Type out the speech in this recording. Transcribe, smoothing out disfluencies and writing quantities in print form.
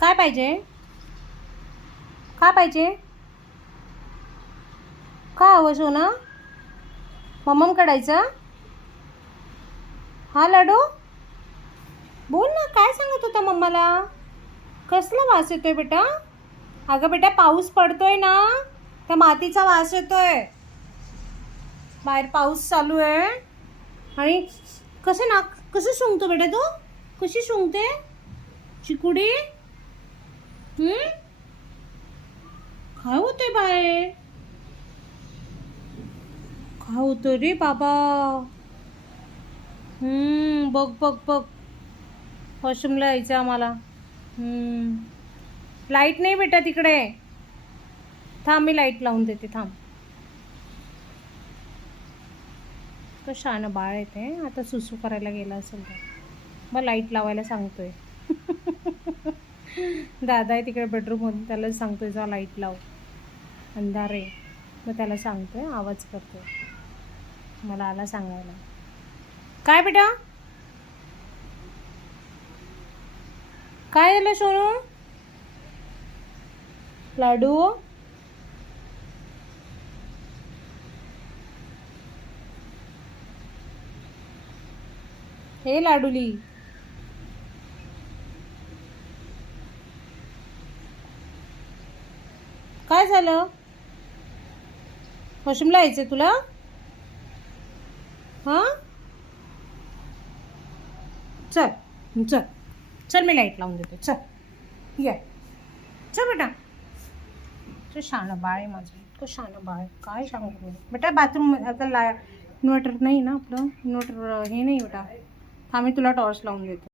काय पाहिजे? काय पाहिजे? काय हवं सोना? मम्मम काढायचं? हा लाडू बोल ना, काय सांगत होता मम्माला? कसला वास येतोय बेटा? अगं बेटा, पाऊस पडतोय ना, त्या मातीचा वास येतोय. बाहेर पाऊस चालू आहे आणि कसं सुंगतो बेटा तू? कशी सुंगते चिकुडी? काय होतंय बाहेर? काय होतंय रे बाबा? बघ बघ बघ, वॉशरूमला यायचं आम्हाला. लाईट नाही बेटा तिकडे. थांब, मी लाईट लावून देते, थांब. तो शान बाळ येते, आता सुसू करायला गेला असेल तर मग लाईट लावायला सांगतोय. दादा आहे तिकडे बेडरूममधून, त्याला सांगतोय जा लाईट लाव, अंधार आहे. मग त्याला सांगतोय, आवाज करतोय, मला आला सांगायला. काय बेटा? काय झालं सोनू? लाडू हे लाडूली, काय झालं? वॉशरूमला यायचंय तुला? हां, चल चल चल, मी लाईट लावून देते, चल ये, चल बेटा. ते शाणं बाळ आहे माझं, इतकं शाणं बाळ आहे, काय सांगू बेटा. बाथरूम आता इन्व्हर्टर नाही ना आपलं, इन्व्हर्टर हे नाही बेटा. आम्ही तुला टॉर्च लावून देतो.